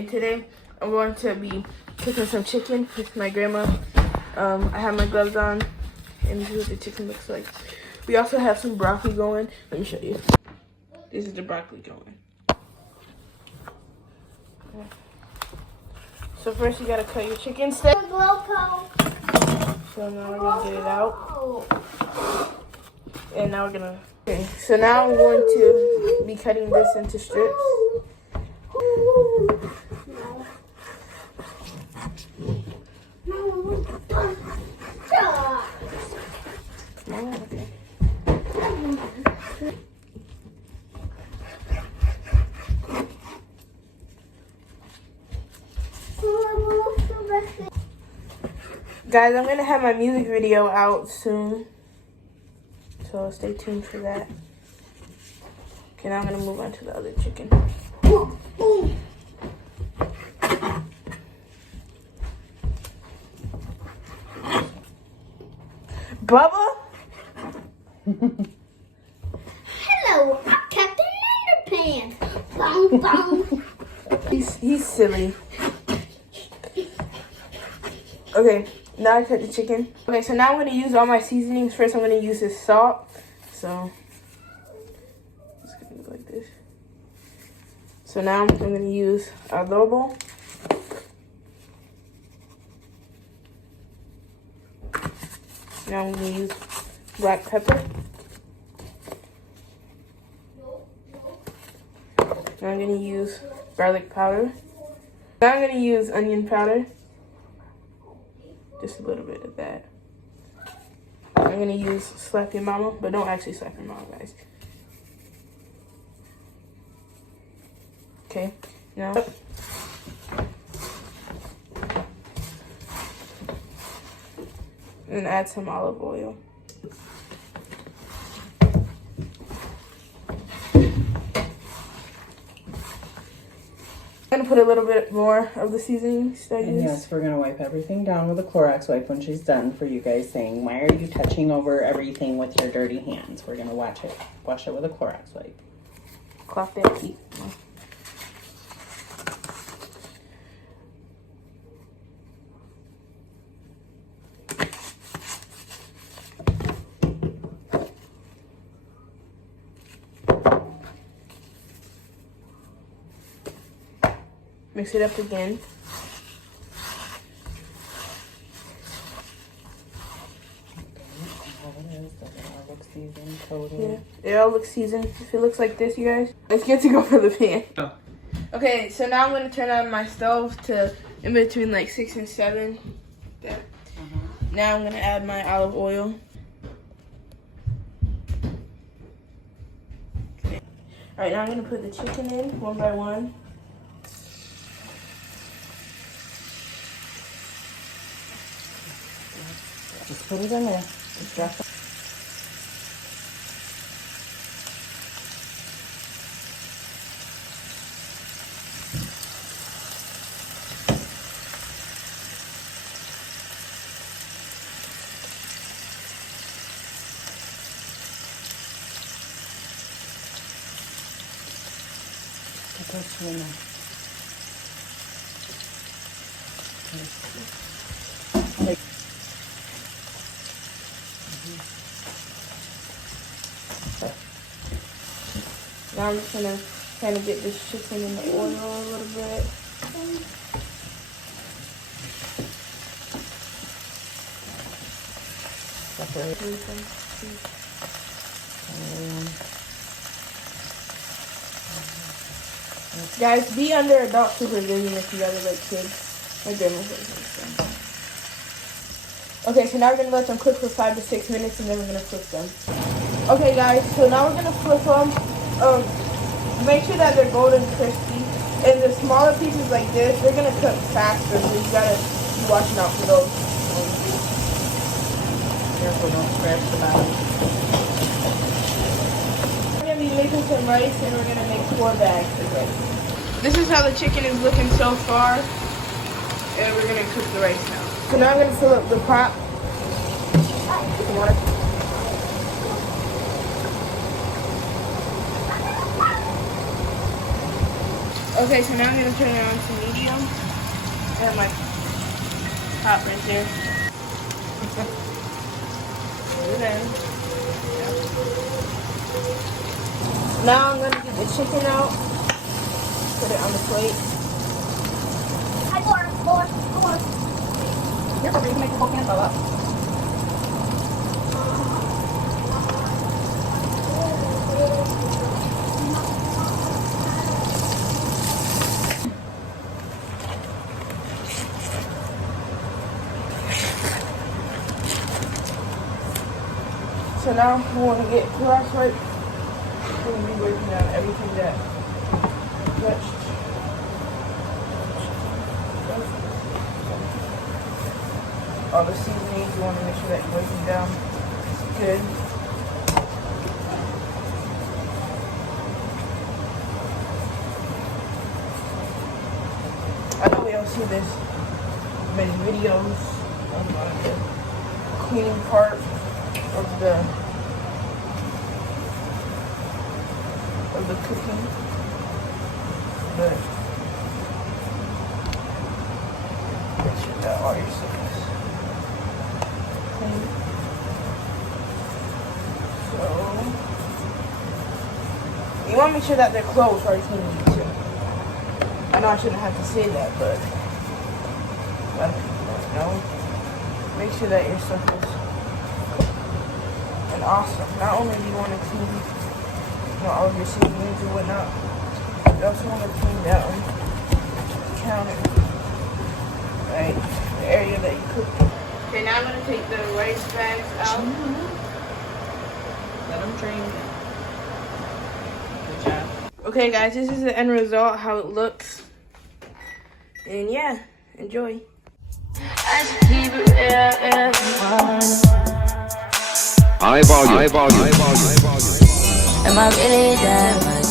and today I'm going to be cooking some chicken with my grandma. I have my gloves on, and this is what the chicken looks like. We also have some broccoli going. Let me show you. This is the broccoli going. Okay. So first you gotta cut your chicken steak. So now we're gonna get it out. And now we're gonna, okay, so now I'm going to be cutting this into strips. Okay. Guys, I'm gonna have my music video out soon, so stay tuned for that. Okay, now I'm gonna move on to the other chicken. Bubba? Hello, I'm Captain Underpants. Bong, bong. He's silly. Okay, now I cut the chicken. Okay, so now I'm gonna use all my seasonings. First, I'm gonna use this salt. So, it's gonna go like this. So now I'm gonna use adobo. Now I'm gonna use black pepper. Now I'm gonna use garlic powder. Now I'm gonna use onion powder. Just a little bit of that. I'm gonna use slap your mama, but don't actually slap your mama, guys. Okay, now and add some olive oil. I'm gonna put a little bit more of the seasonings that I And use. yes, we're gonna wipe everything down with a Clorox wipe when she's done, for you guys saying, why are you touching over everything with your dirty hands? We're gonna wash it with a Clorox wipe. Cloth that heat. Mix it up again. Yeah, it all looks seasoned. If it looks like this, you guys, it's good to go for the pan. Oh. Okay, so now I'm gonna turn on my stove to in between like 6 and 7. There. Now I'm gonna add my olive oil. Okay. All right, now I'm gonna put the chicken in one by one. Just put it in there. Just drop it. Put those two in there. Now I'm just gonna kind of get this chicken in the oil a little bit. Separate. Guys, be under adult supervision if you ever like kids. My grandma's like this. Okay, so now we're gonna let them cook for 5 to 6 minutes, and then we're gonna flip them. Okay, guys, so now we're gonna flip them. Make sure that they're golden crispy. And the smaller pieces like this, they're gonna cook faster, so you gotta be watching out for those. Careful, don't scratch the bottom. We're gonna be making some rice, and we're gonna make 4 bags of rice. This is how the chicken is looking so far, and we're gonna cook the rice now. So now I'm gonna fill up the pot. Some water. Okay, so now I'm gonna turn it on to medium. I have my pot right there. Put it in. Now I'm gonna get the chicken out. Put it on the plate. I pour. You're probably gonna make the whole pan fall up. So now we want to get Clorox wipe. We're going to be wiping down everything that touched. All the seasonings, you want to make sure that you wipe them down good. I know we don't see this many videos of the cleaning part of the cooking, but make sure that all your stuff is clean. So you want to make sure that they're closed while you're cleaning it too. I know I shouldn't have to say that, but a lot of people don't know. Make sure that your stuff is and awesome. Not only do you want to clean, all of your seasonings and whatnot, you also want to clean down the counter, right? The area that you cook. Okay, now I'm gonna take the rice bags out. Let them drain. Good job. Okay, guys, this is the end result, how it looks, and yeah, enjoy. I just keep it real, High volume. Am I really that much